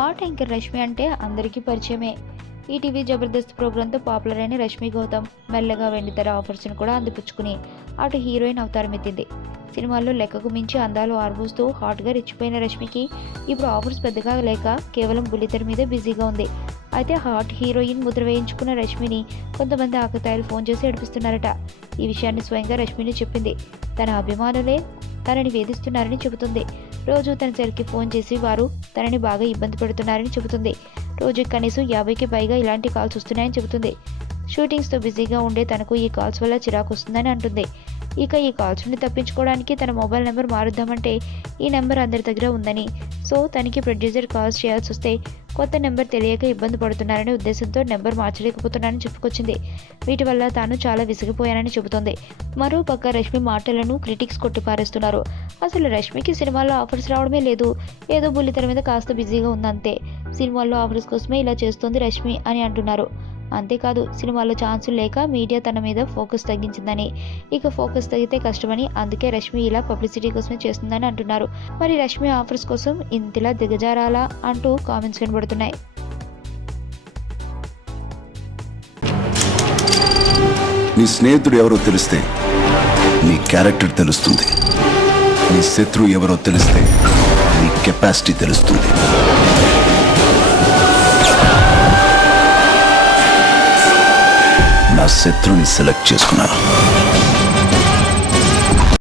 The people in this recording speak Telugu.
హాట్ యాంకర్ రష్మి అంటే అందరికీ పరిచయమే. ఈటీవీ జబర్దస్త్ ప్రోగ్రాంతో పాపులర్ అయిన రష్మి గౌతమ్ మెల్లగా వెండితెర ఆఫర్స్ను కూడా అందిపుచ్చుకుని అటు హీరోయిన్ అవతారం ఎత్తింది. సినిమాల్లో లెక్కకు మించి అందాలు ఆర్బూస్తూ హాట్గా రెచ్చిపోయిన రష్మికి ఇప్పుడు ఆఫర్స్ పెద్దగా లేక కేవలం బుల్లితెర మీదే బిజీగా ఉంది. అయితే హాట్ హీరోయిన్ ముద్ర వేయించుకున్న రష్మిని కొంతమంది ఆకతాయిలు ఫోన్ చేసి ఏడిపిస్తున్నారట. ఈ విషయాన్ని స్వయంగా రష్మిని చెప్పింది. తన అభిమానులే తనని వేధిస్తున్నారని చెబుతుంది. రోజు తన సెల్కి ఫోన్ చేసి వారు తనని బాగా ఇబ్బంది పెడుతున్నారని చెబుతుంది. రోజుకి కనీసం 50కి పైగా ఇలాంటి కాల్స్ వస్తున్నాయని చెబుతుంది. షూటింగ్స్తో బిజీగా ఉండే తనకు ఈ కాల్స్ వల్ల చిరాకు వస్తుందని అంటుంది. ఇక ఈ కాల్స్ నుండి తప్పించుకోవడానికి తన మొబైల్ నెంబర్ మారుద్దామంటే ఈ నెంబర్ అందరి దగ్గర ఉందని, సో తనకి ప్రొడ్యూసర్ కాల్స్ చేయాల్సి వస్తే కొత్త నెంబర్ తెలియక ఇబ్బంది పడుతున్నారనే ఉద్దేశంతో నెంబర్ మార్చలేకపోతున్నానని చెప్పుకొచ్చింది. వీటి వల్ల తాను చాలా విసిగిపోయానని చెబుతోంది. మరోపక్క రష్మి మాటలను క్రిటిక్స్ కొట్టిపారేస్తున్నారు. అసలు రష్మికి సినిమాల్లో ఆఫర్స్ రావడమే లేదు, ఏదో బుల్లితెర మీద కాస్త బిజీగా ఉందంతే. సినిమాల్లో ఆఫర్స్ కోసమే ఇలా చేస్తోంది రష్మి అని అంటున్నారు. అంతేకాదు సినిమాలో ఛాన్సులు లేక మీడియా తన మీద ఫోకస్ తగ్గించిందని, ఇక ఫోకస్ తగ్గితే కష్టమని, అందుకే రష్మి ఇలా పబ్లిసిటీ కోసమే చేస్తుందని అంటున్నారు. మరి రష్మి ఆఫర్స్ కోసం ఇంతలా దిగజారాలా అంటూ కామెంట్స్ వినబడుతున్నాయి. నీ స్నేహితుడు ఎవరో తెలిస్తే నీ క్యారెక్టర్ తెలుస్తుంది. నీ శత్రువు ఎవరో తెలిస్తే నీ కెపాసిటీ తెలుస్తుంది. నా శత్రుని సెలెక్ట్ చేసుకున్నాను.